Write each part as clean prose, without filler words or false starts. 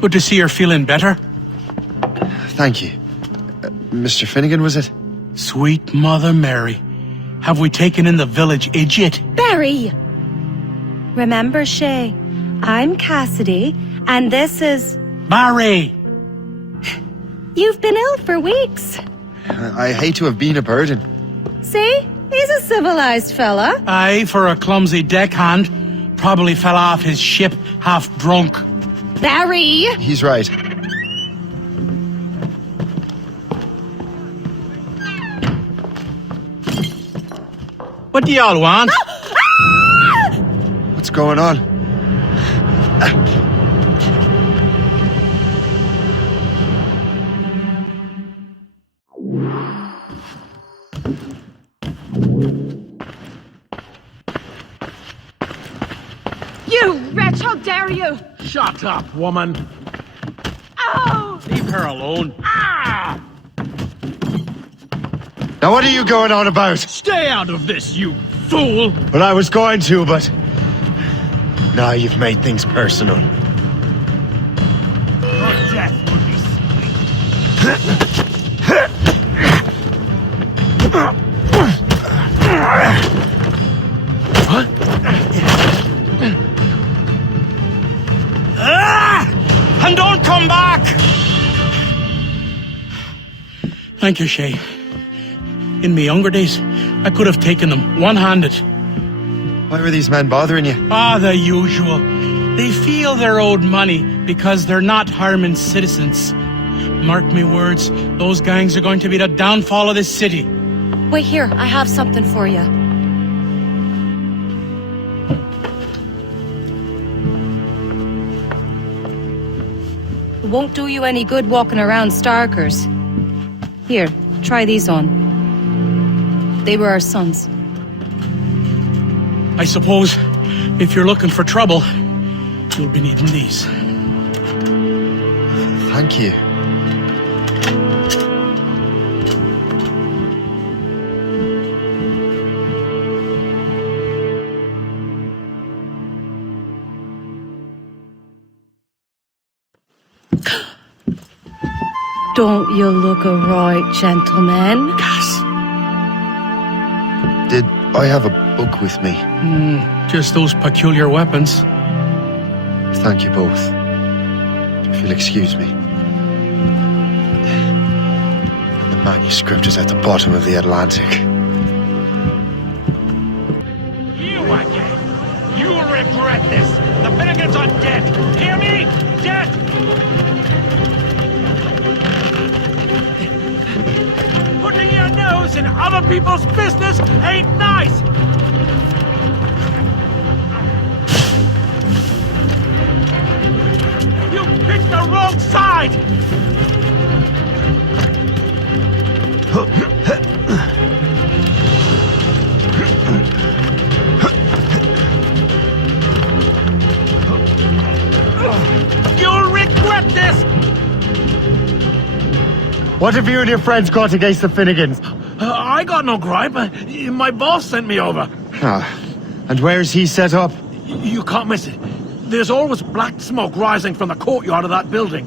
Good to see you're feeling better. Thank you. Mr. Finnegan, was it? Sweet Mother Mary. Have we taken in the village idiot? Barry! Remember, Shay, I'm Cassidy, and this is... Barry! You've been ill for weeks. I hate to have been a burden. See? He's a civilized fella. Aye, for a clumsy deckhand. Probably fell off his ship half drunk. Barry! He's right. What do y'all want? What's going on? You wretch, how dare you! Shut up, woman. Oh! Leave her alone. Ah! Now what are you going on about? Stay out of this, you fool! Well, I was going to, but... Now you've made things personal. Your death would be And don't come back! Thank you, Shay. In my younger days, I could have taken them one-handed. Why were these men bothering you? Ah, the usual. They feel they're owed money because they're not harming citizens. Mark me words, those gangs are going to be the downfall of this city. Wait here, I have something for you. It won't do you any good walking around Starkers. Here, try these on. They were our sons. I suppose, if you're looking for trouble, you'll be needing these. Thank you. Don't you look a right gentleman? Cass. Did I have a book with me? Just those peculiar weapons. Thank you both. If you'll excuse me. The manuscript is at the bottom of the Atlantic. you again! You'll regret this! The Finnegans are dead! Hear me? Dead! Putting your nose in other people's business ain't nice! You picked the wrong side! You'll regret this! What have you and your friends got against the Finnegans? I got no gripe. My boss sent me over. And where's he set up? You can't miss it. There's always black smoke rising from the courtyard of that building.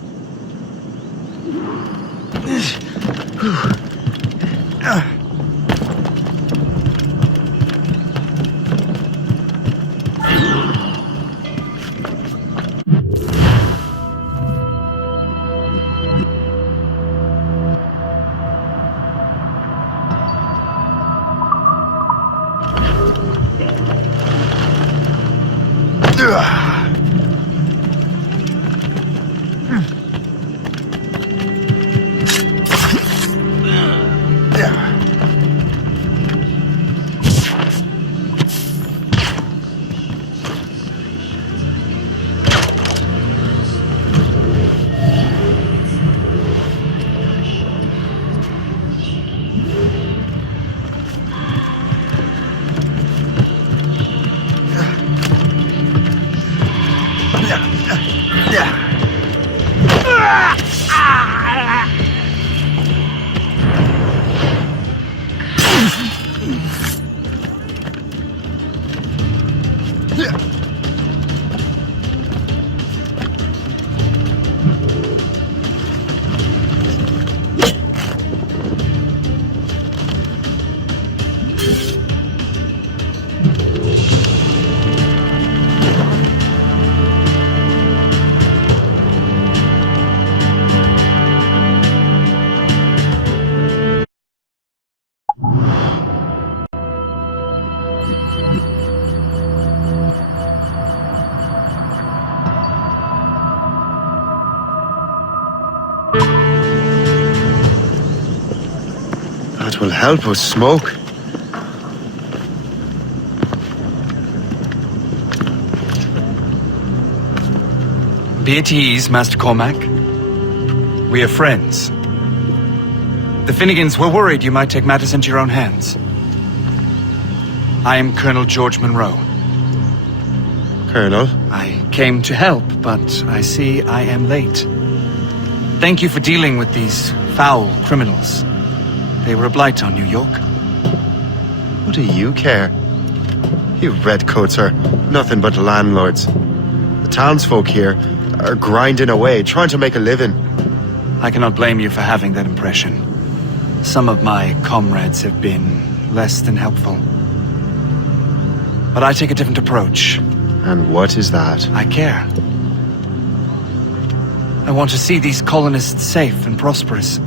That will help us smoke. Be at ease, Master Cormac. We are friends. The Finnegans were worried you might take matters into your own hands. I am Colonel George Monroe. Colonel? I came to help, but I see I am late. Thank you for dealing with these foul criminals. They were a blight on New York. What do you care? You redcoats are nothing but landlords. The townsfolk here are grinding away, trying to make a living. I cannot blame you for having that impression. Some of my comrades have been less than helpful. But I take a different approach. And what is that? I care. I want to see these colonists safe and prosperous.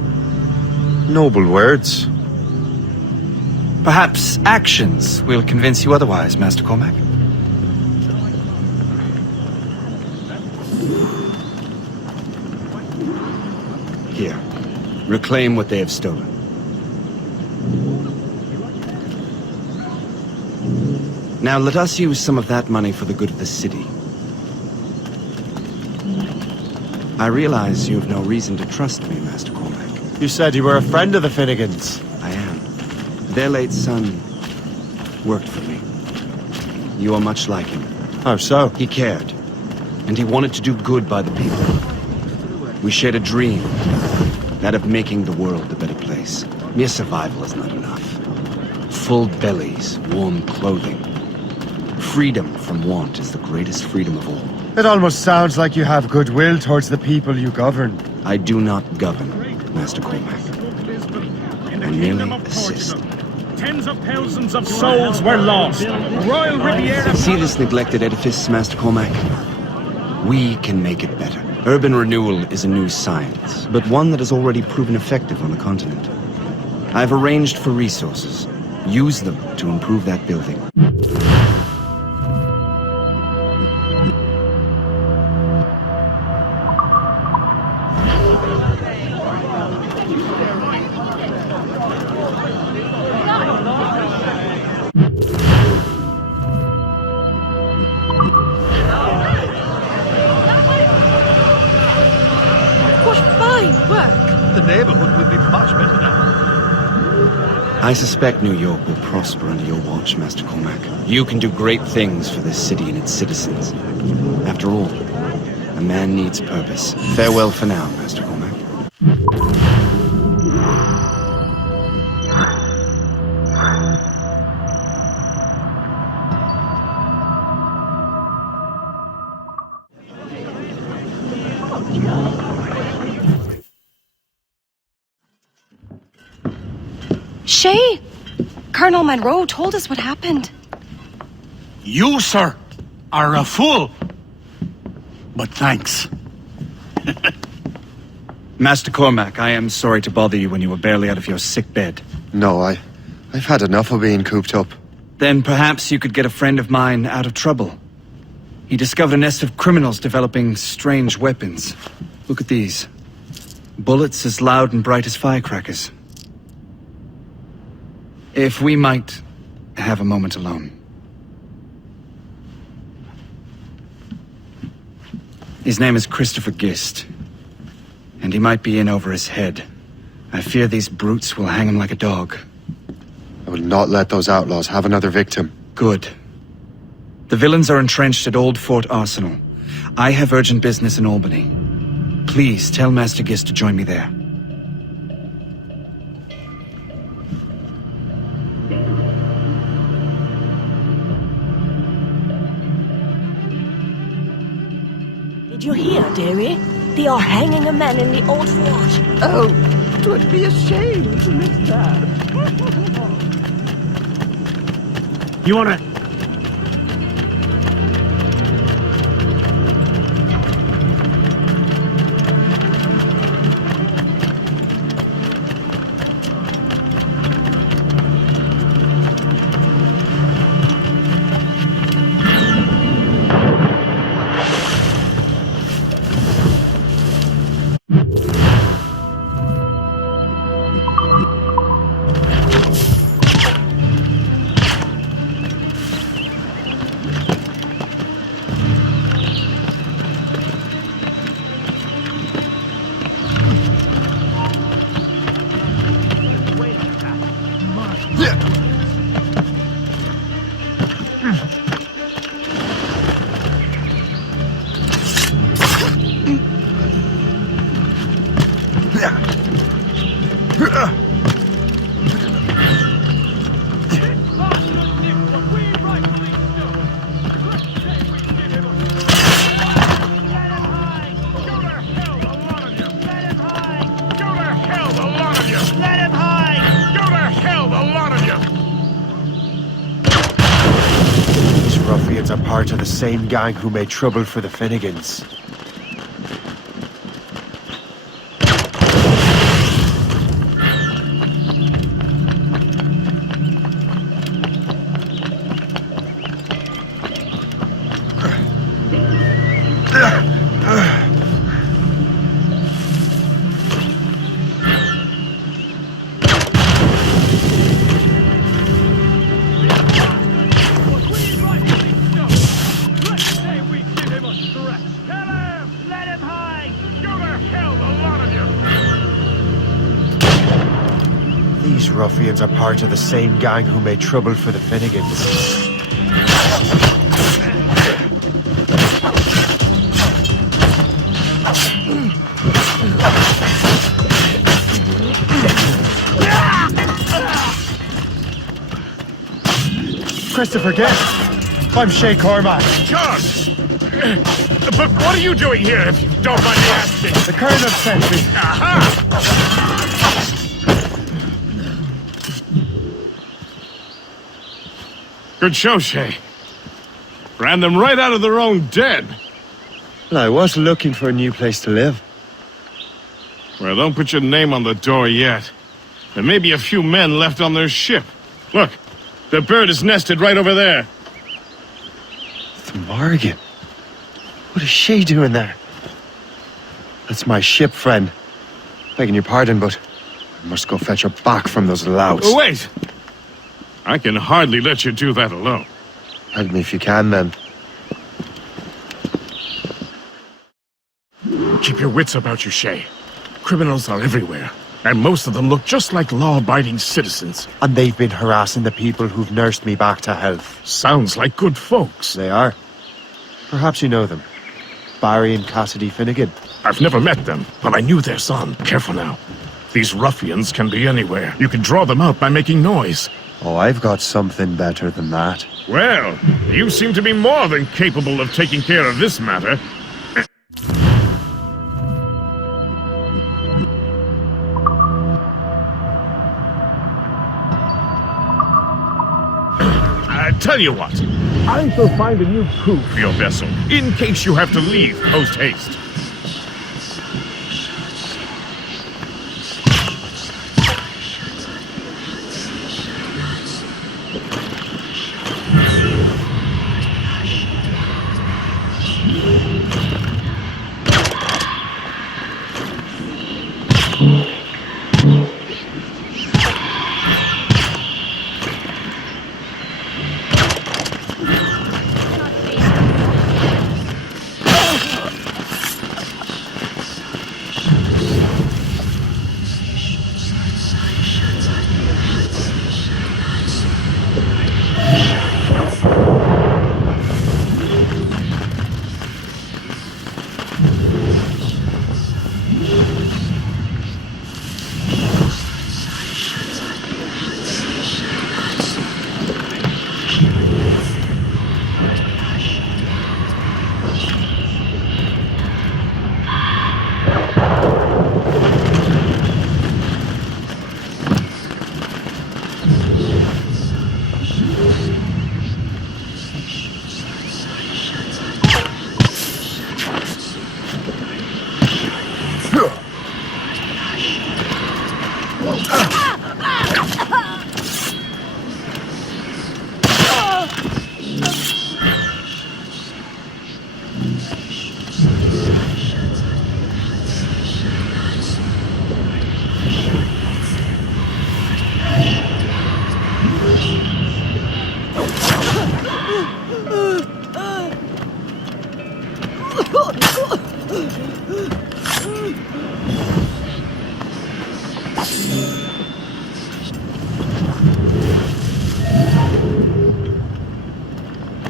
Noble words. Perhaps actions will convince you otherwise, Master Cormac. Here, reclaim what they have stolen. Now let us use some of that money for the good of the city. I realize you have no reason to trust me, Master Cormac. You said you were a friend of the Finnegans. I am. Their late son worked for me. You are much like him. How so? He cared, and he wanted to do good by the people. We shared a dream, that of making the world a better place. Mere survival is not enough. Full bellies, warm clothing. Freedom from want is the greatest freedom of all. It almost sounds like you have goodwill towards the people you govern. I do not govern, Master Cormac. I merely assist. Tens of thousands of souls were lost. Royal Riviera... See this neglected edifice, Master Cormac? We can make it better. Urban renewal is a new science, but one that has already proven effective on the continent. I've arranged for resources. Use them to improve that building. What fine work! The neighborhood would be much better now. I suspect New York will prosper under your watch, Master Cormac. You can do great things for this city and its citizens. After all, a man needs purpose. Farewell for now, Master Cormac. Shay! Colonel Monroe told us what happened. You, sir, are a fool. But thanks. Master Cormac, I am sorry to bother you when you were barely out of your sick bed. No, I've had enough of being cooped up. Then perhaps you could get a friend of mine out of trouble. He discovered a nest of criminals developing strange weapons. Look at these. Bullets as loud and bright as firecrackers. If we might have a moment alone. His name is Christopher Gist, and he might be in over his head. I fear these brutes will hang him like a dog. I will not let those outlaws have another victim. Good. The villains are entrenched at Old Fort Arsenal. I have urgent business in Albany. Please tell Master Gist to join me there. Did you hear, dearie? They are hanging a man in the old fort. Oh, 'twould be a shame to miss that. You wanna... These ruffians are part of the same gang who made trouble for the Finnegans. These ruffians are part of the same gang who made trouble for the Finnegans. Christopher Guest. I'm Shay Cormac. John! But what are you doing here, if you don't mind me asking? The Colonel sent me. Aha! Good show, Shay. Ran them right out of their own den. Well, I was looking for a new place to live. Well, don't put your name on the door yet. There may be a few men left on their ship. Look, the bird is nested right over there. The Morgan. What is she doing there? That's my ship, friend. Begging your pardon, but I must go fetch her back from those louts. Oh, wait! I can hardly let you do that alone. Help me if you can, then. Keep your wits about you, Shay. Criminals are everywhere, and most of them look just like law-abiding citizens. And they've been harassing the people who've nursed me back to health. Sounds like good folks. They are. Perhaps you know them. Barry and Cassidy Finnegan. I've never met them, but I knew their son. Careful now. These ruffians can be anywhere. You can draw them out by making noise. Oh, I've got something better than that. Well, you seem to be more than capable of taking care of this matter. Tell you what, I shall find a new crew for your vessel, in case you have to leave post-haste.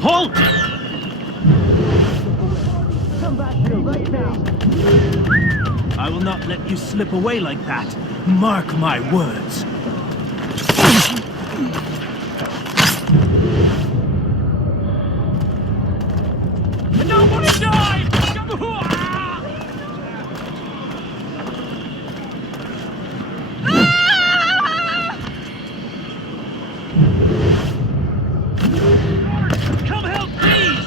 Halt! I will not let you slip away like that. Mark my words. Nobody died! Come help, please!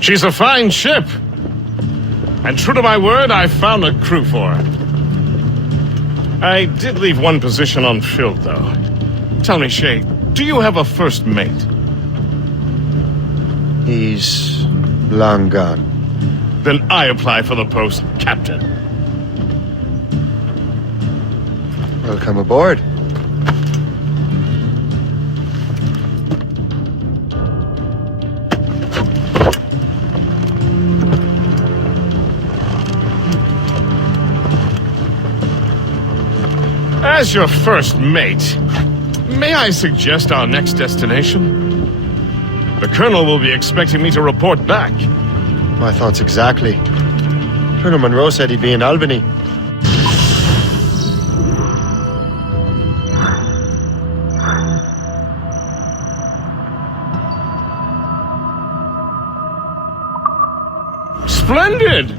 She's a fine ship. And true to my word, I found a crew for her. I did leave one position unfilled, though. Tell me, Shay, do you have a first mate? He's long gone. Then I apply for the post, Captain. Welcome aboard. As your first mate, may I suggest our next destination? The Colonel will be expecting me to report back. My thoughts exactly. Colonel Monroe said he'd be in Albany. Splendid!